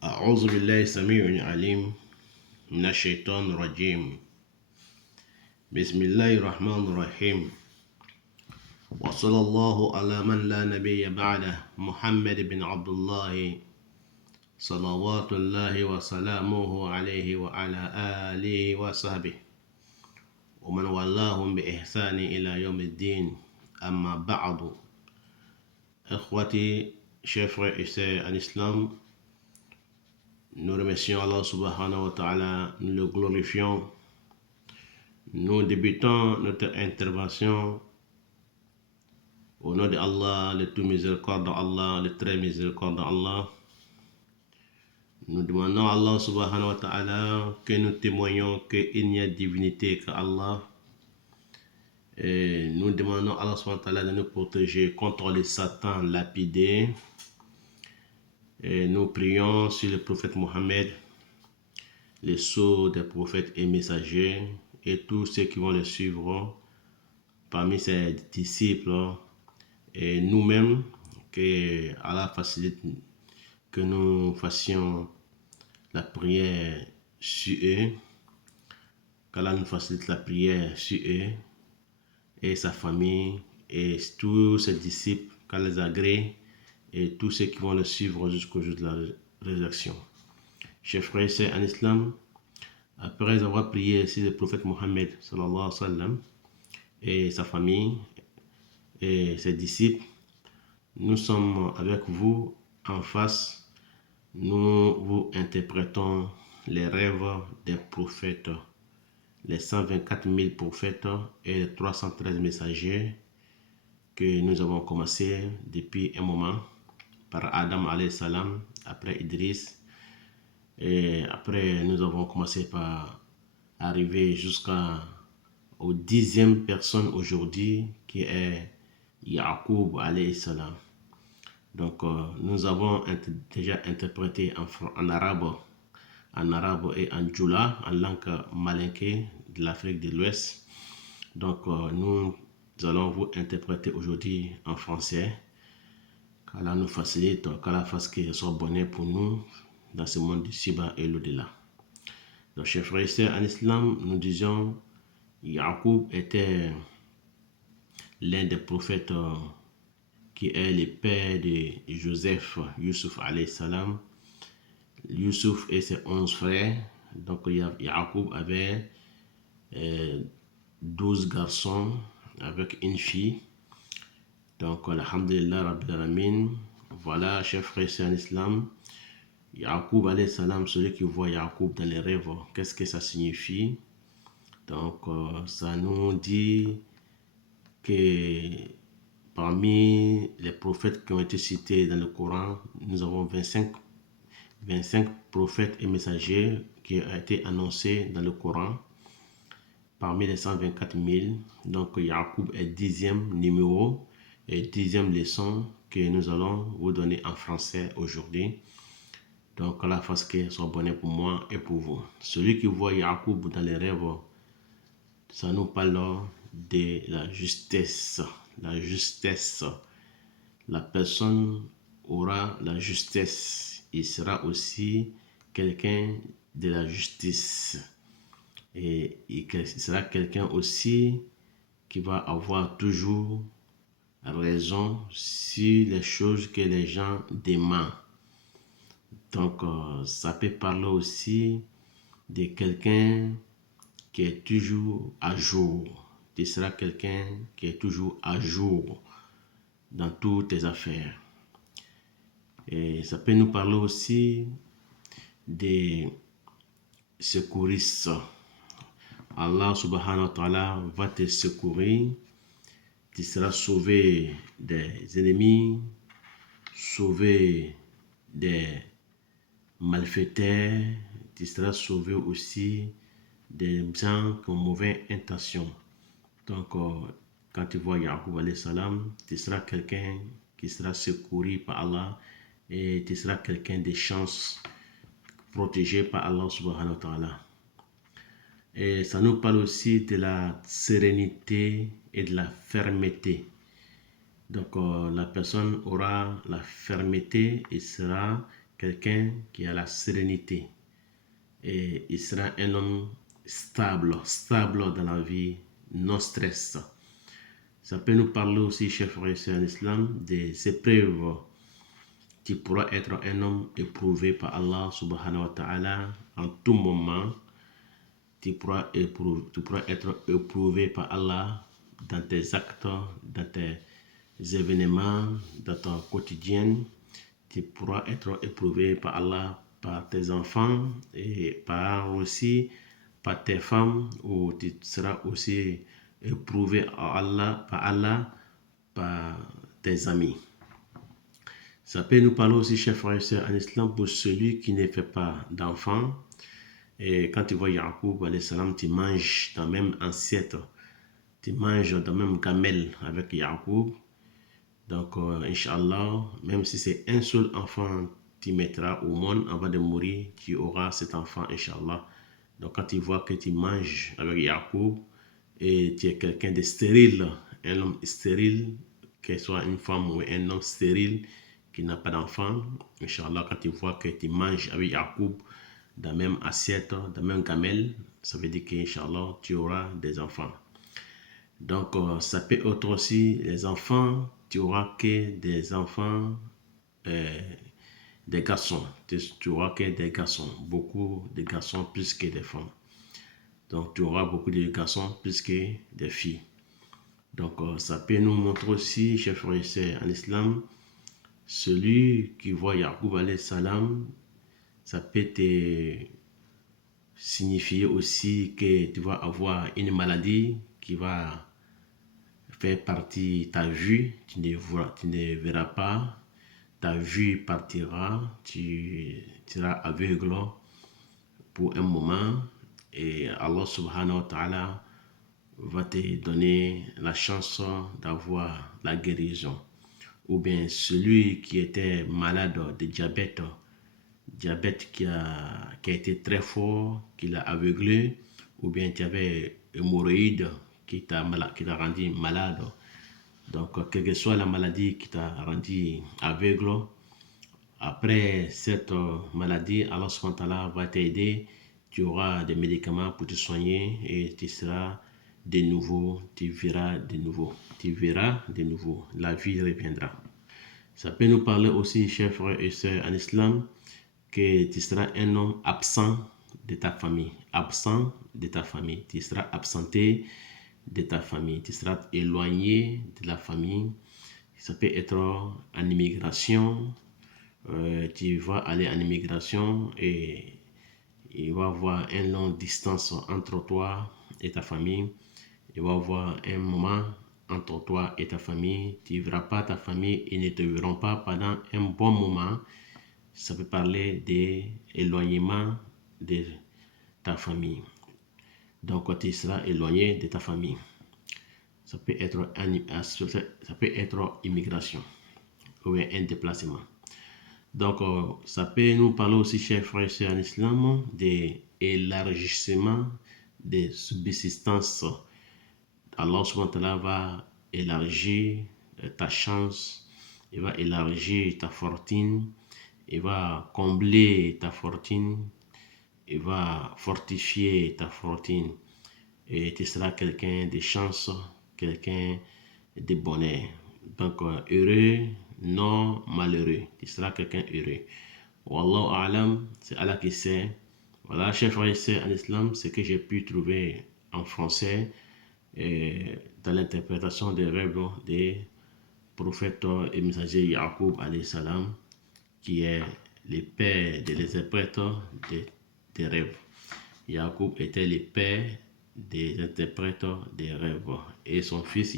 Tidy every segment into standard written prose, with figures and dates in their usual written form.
أعوذ بالله السميع العليم من الشيطان الرجيم. بسم الله الرحمن الرحيم. وصلى الله على من لا نبي بعده محمد بن عبد الله صلوات الله وسلامه عليه وعلى آله وصحبه ومن والاهم بإحسان إلى يوم الدين. أما بعد. إخوتي, chers frères et sœurs en islam, nous remercions Allah subhanahu wa ta'ala, nous le glorifions. Nous débutons notre intervention au nom de Allah, le tout miséricordieux Allah, le très miséricordieux Allah. Nous demandons à Allah subhanahu wa ta'ala que nous témoignons qu'il n'y a divinité qu'Allah. Et nous demandons à Allah subhanahu wa ta'ala de nous protéger contre les satans lapidés. Et nous prions sur le prophète Mohammed, les sceaux des prophètes et messagers, et tous ceux qui vont le suivre parmi ses disciples, et nous-mêmes, que Allah facilite que nous fassions la prière sur eux, qu'Allah nous facilite la prière sur eux et sa famille et tous ses disciples, qu'Allah les agrée et tous ceux qui vont le suivre jusqu'au jour de la résurrection. Chers frères et sœurs en islam, après avoir prié sur le prophète Mohammed sallallahu alayhi wa sallam et sa famille et ses disciples, nous sommes avec vous en face. Nous vous interprétons les rêves des prophètes, les 124 000 prophètes et les 313 messagers que nous avons commencé depuis un moment par Adam alayhi salam, après Idriss, et après nous avons commencé par arriver jusqu'au 10e personne aujourd'hui qui est Yaqub alayhi salam. Donc nous avons déjà interprété en arabe et en djoula, en langue malinké de l'Afrique de l'Ouest. Donc nous allons vous interpréter aujourd'hui en français. Qu'Allah nous facilite, qu'Allah fasse qu'il soit bonheur pour nous dans ce monde du Siba et l'au-delà. Donc chers frères et sœurs en islam, nous disions Yaqub était l'un des prophètes qui est le père de Joseph, Yusuf alayhi salam. Yusuf et ses 11 frères. Donc Yaqub avait 12 garçons avec une fille. Donc alhamdulillah rabbil alamin. Voilà, chers frères et sœurs en islam, Yaqub alayhi salam, celui qui voit Yaqub dans les rêves, qu'est-ce que ça signifie? Donc ça nous dit que parmi les prophètes qui ont été cités dans le Coran, nous avons 25 prophètes et messagers qui ont été annoncés dans le Coran parmi les 124 000. Donc Yaqub est 10e numéro et 10e leçon que nous allons vous donner en français aujourd'hui. Donc Allah fasse que soit bonheur pour moi et pour vous. Celui qui voit Yaqub dans les rêves, ça nous parle de la justesse. La justesse. La personne aura la justesse. Il sera aussi quelqu'un de la justice. Et il sera quelqu'un aussi qui va avoir toujours raison sur les choses que les gens demandent. Donc, ça peut parler aussi de quelqu'un qui est toujours à jour. Tu seras quelqu'un qui est toujours à jour dans toutes tes affaires. Et ça peut nous parler aussi des secouristes. Allah subhanahu wa ta'ala va te secourir. Tu seras sauvé des ennemis, sauvé des malfaiteurs. Tu seras sauvé aussi des gens qui ont mauvaise intention. Donc, quand tu vois Yaqub alayhi salam, tu seras quelqu'un qui sera secouru par Allah et tu seras quelqu'un de chance, protégé par Allah subhanahu wa ta'ala. Et ça nous parle aussi de la sérénité et de la fermeté. Donc, la personne aura la fermeté et sera quelqu'un qui a la sérénité. Et il sera un homme stable dans la vie, non stress. Ça peut nous parler aussi, chers frères et sœurs en islam, des épreuves. Tu pourras être un homme éprouvé par Allah subhanahu wa ta'ala en tout moment. Tu pourras être éprouvé par Allah dans tes actes, dans tes événements, dans ton quotidien. Tu pourras être éprouvé par Allah, par tes enfants et par tes femmes, ou tu seras aussi éprouvé par Allah, par tes amis. Ça peut nous parler aussi, chers frères et sœurs, en islam, pour celui qui ne fait pas d'enfants. Et quand tu vois Yaqub, tu manges dans la même assiette, tu manges dans la même gamelle avec Yaqub. Donc, Inch'Allah, même si c'est un seul enfant tu mettras au monde avant de mourir, tu auras cet enfant, Inch'Allah. Donc, quand tu vois que tu manges avec Yaqub et tu es quelqu'un de stérile, un homme stérile, que ce soit une femme ou un homme stérile qui n'a pas d'enfant, Inch'Allah, quand tu vois que tu manges avec Yaqub dans la même assiette, dans la même gamelle, ça veut dire qu'Inch'Allah, tu auras des enfants. Donc, ça peut être aussi les enfants, tu auras que des enfants, des garçons. Tu auras que des garçons, beaucoup de garçons plus que des femmes. Donc, tu auras beaucoup de garçons plus que des filles. Donc, ça peut nous montrer aussi, chers frères et sœurs en islam, celui qui voit Yaqub alayhi salam, ça peut te signifier aussi que tu vas avoir une maladie qui va faire partie de ta vue, tu ne verras pas, ta vue partira, tu seras aveugle pour un moment et Allah subhanahu wa ta'ala va te donner la chance d'avoir la guérison. Ou bien celui qui était malade de diabète qui a été très fort, qui l'a aveuglé, ou bien tu avais hémorroïde qui t'a rendu malade. Donc, quelle que soit la maladie qui t'a rendu aveugle, après cette maladie, Allah subhanahu wa ta'ala va t'aider. Tu auras des médicaments pour te soigner et tu seras de nouveau, tu verras de nouveau. Tu verras de nouveau. La vie reviendra. Ça peut nous parler aussi, chers frères et sœurs en islam, que tu seras un homme absent de ta famille. Absent de ta famille. Tu seras absenté de ta famille. Tu seras éloigné de la famille. Ça peut être en immigration. Tu vas aller en immigration et il va y avoir une longue distance entre toi et ta famille. Il va y avoir un moment entre toi et ta famille. Tu ne verras pas ta famille, ils ne te verront pas pendant un bon moment. Ça peut parler d'éloignement de ta famille. Donc, tu seras éloigné de ta famille. Ça peut être immigration ou un déplacement. Donc, ça peut nous parler aussi, chers frères et sœurs en islam, d'élargissement des subsistances. Allah subhanahu wa ta'ala va élargir ta chance, il va élargir ta fortune, il va combler ta fortune, il va fortifier ta fortune et tu seras quelqu'un de chance, quelqu'un de bonheur. Donc, heureux, non malheureux. Tu seras quelqu'un heureux. Wallahu a'lam, c'est Allah qui sait. Voilà, chers frères et sœurs en islam, ce que j'ai pu trouver en français dans l'interprétation des rêves des prophètes et messagers Yaqub alayhi salam, qui est le père des interprètes des rêves. Yaqub était le père des interprètes des rêves et son fils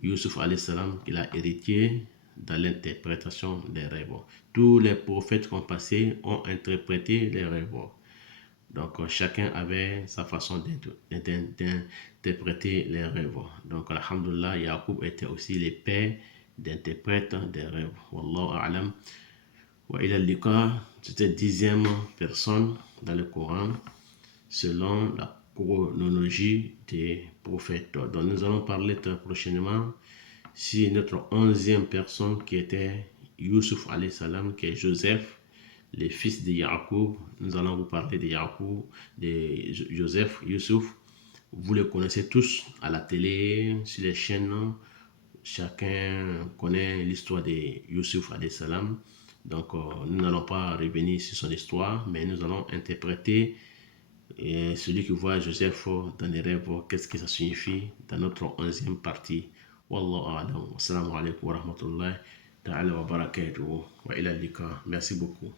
Yusuf alayhi salam, il a hérité dans l'interprétation des rêves. Tous les prophètes qui ont passé ont interprété les rêves. Donc, chacun avait sa façon d'interpréter les rêves. Donc, alhamdulillah, Yaqub était aussi le père d'interprètes des rêves. Wallahu a'lam. Wa ila liqa, c'était 10e personne dans le Coran, selon la chronologie des prophètes. Donc, nous allons parler très prochainement sur notre 11e personne qui était Yusuf alayhi salam, qui est Joseph, les fils de Yacoub. Nous allons vous parler de Yacoub, de Joseph, Youssouf. Vous les connaissez tous à la télé, sur les chaînes. Chacun connaît l'histoire de Youssouf alayhi salam. Donc, nous n'allons pas revenir sur son histoire, mais nous allons interpréter celui qui voit Joseph dans les rêves, qu'est-ce que ça signifie dans notre 11e partie. Wallahu a'lam. Assalamu alaikum wa rahmatullahi ta'ala wa barakatuhu. Wa ila lika. Merci beaucoup.